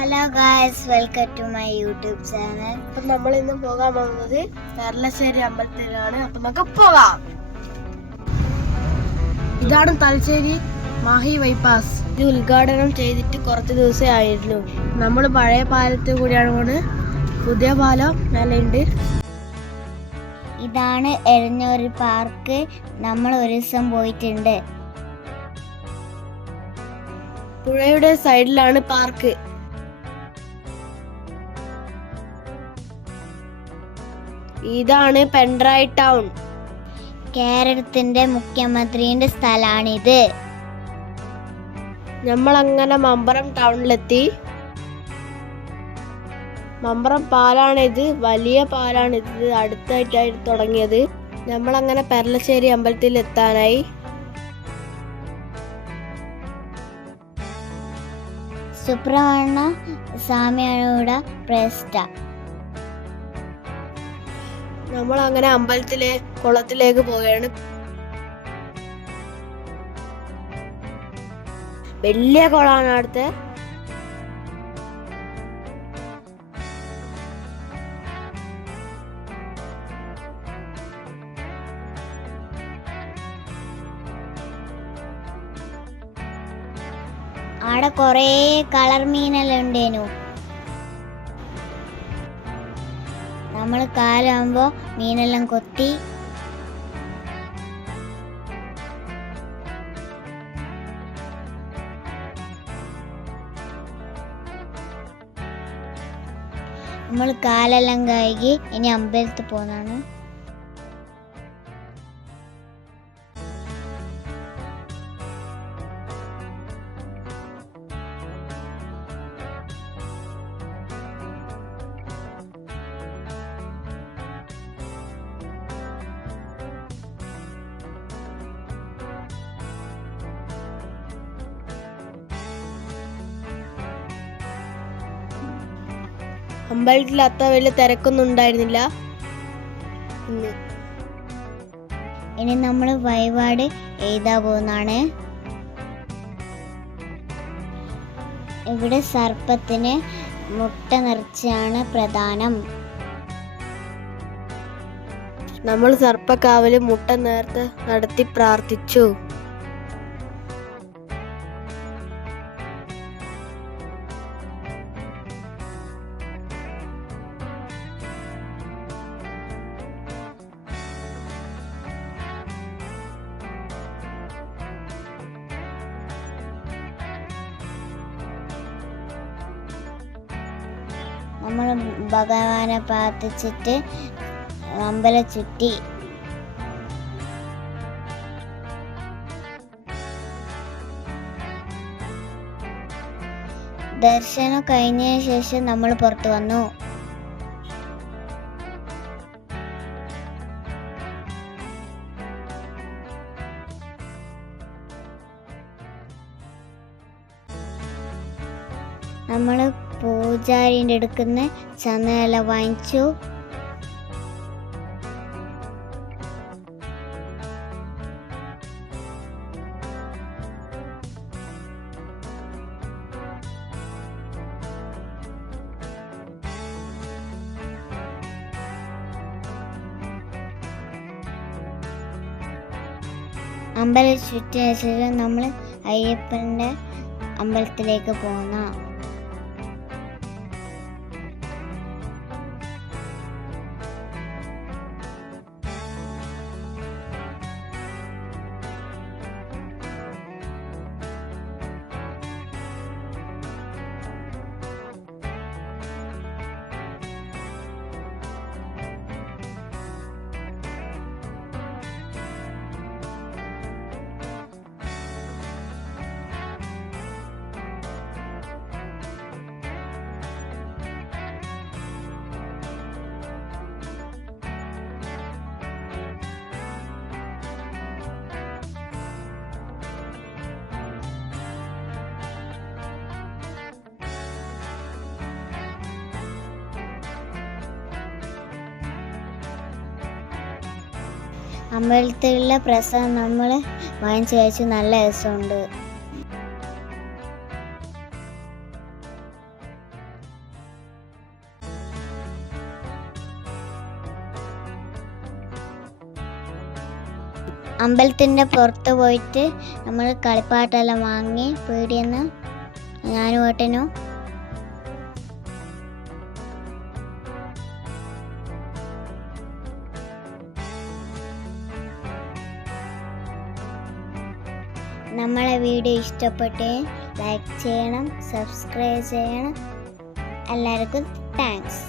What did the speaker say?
Hello guys welcome to my YouTube channel അപ്പം നമ്മൾ ഇന്ന് പോകാൻ പോകുന്നത് തലശ്ശേരി അമ്പലത്തിലാണ്. അപ്പം നമുക്ക് പോകാം. ഇതാണ് തലശ്ശേരി മാഹി ബൈപ്പാസ് ഇത് ഉദ്ഘാടനം ചെയ്തിട്ട് കുറച്ച് ദിവസമേ ആയിരുന്നു നമ്മൾ പഴയ പാലത്തിൽ കൂടിയാണ് പോകുന്നത് പുതിയ പാലം മേലെയുണ്ട് ഇതാണ് എരഞ്ഞൂർ പാർക്ക്. നമ്മൾ ഒരു ദിവസം പോയിട്ടുണ്ട്. പുഴയുടെ സൈഡിലാണ് പാർക്ക് ഇതാണ് പെൻഡ്രൈ ടൗൺ കേരളത്തിന്റെ മുഖ്യമന്ത്രിയുടെ സ്ഥലമാണിത്. നമ്മൾ അങ്ങനെ മമ്പറം ടൗണിലെത്തി. മമ്പറം പാലാണിത്. വലിയ പാലാണിത്. ഇത് അടുത്തായിട്ടായി തുടങ്ങിയത്. നമ്മൾ അങ്ങനെ പെരളശ്ശേരി അമ്പലത്തിൽ എത്താനായി സുബ്രഹ്മണ്യ സ്വാമിയുടെ പ്രേസ്റ്റ നമ്മൾ അങ്ങനെ അമ്പലത്തിലെ കുളത്തിലേക്ക് പോവുകയാണ്. വലിയ കുളമാണ് അടുത്ത് ആടെ കൊറേ കളർ മീനെല്ലാം ഉണ്ടേനു. നമ്മൾ കാലാകുമ്പോ മീനെല്ലാം കൊത്തി. നമ്മൾ കാലെല്ലാം കഴുകി ഇനി അമ്പലത്തിൽ പോന്നാണ് അമ്പലത്തിൽ അത്ര വലിയ തിരക്കൊന്നും ഉണ്ടായിരുന്നില്ല ഇന്ന്. ഇനി നമ്മൾ വഴിപാട് എഴുതാൻ പോകുന്നതാണ്. ഇവിടെ സർപ്പത്തിന് മുട്ട നിറച്ചാണ് പ്രധാനം. നമ്മൾ സർപ്പക്കാവിൽ മുട്ട നേർത്ത് നടത്തി പ്രാർത്ഥിച്ചു. നമ്മൾ ഭഗവാനെ പ്രാർത്ഥിച്ചിട്ട് അമ്പല ചുറ്റി. ദർശനം കഴിഞ്ഞതിന് ശേഷം നമ്മൾ പുറത്തു വന്നു. നമ്മൾ പൂജാരിന്റെ അടുക്കുന്ന ചന്ദനല വാങ്ങിച്ചു. അമ്പലം ചുറ്റിയ നമ്മൾ അയ്യപ്പന്റെ അമ്പലത്തിലേക്ക് പോകുന്ന അമ്പലത്തിലുള്ള പ്രസവം നമ്മൾ വാങ്ങിച്ചു കഴിച്ചു നല്ല രസമുണ്ട്. അമ്പലത്തിന്റെ പുറത്ത് പോയിട്ട് നമ്മൾ കളിപ്പാട്ടെല്ലാം വാങ്ങി പേടിയെന്ന് ഞാനും ഏട്ടനും നമ്മളെ വീഡിയോ ഇഷ്ടപ്പെട്ടേ ലൈക്ക് ചെയ്യണം സബ്സ്ക്രൈബ് ചെയ്യണം. എല്ലാവർക്കും താങ്ക്സ്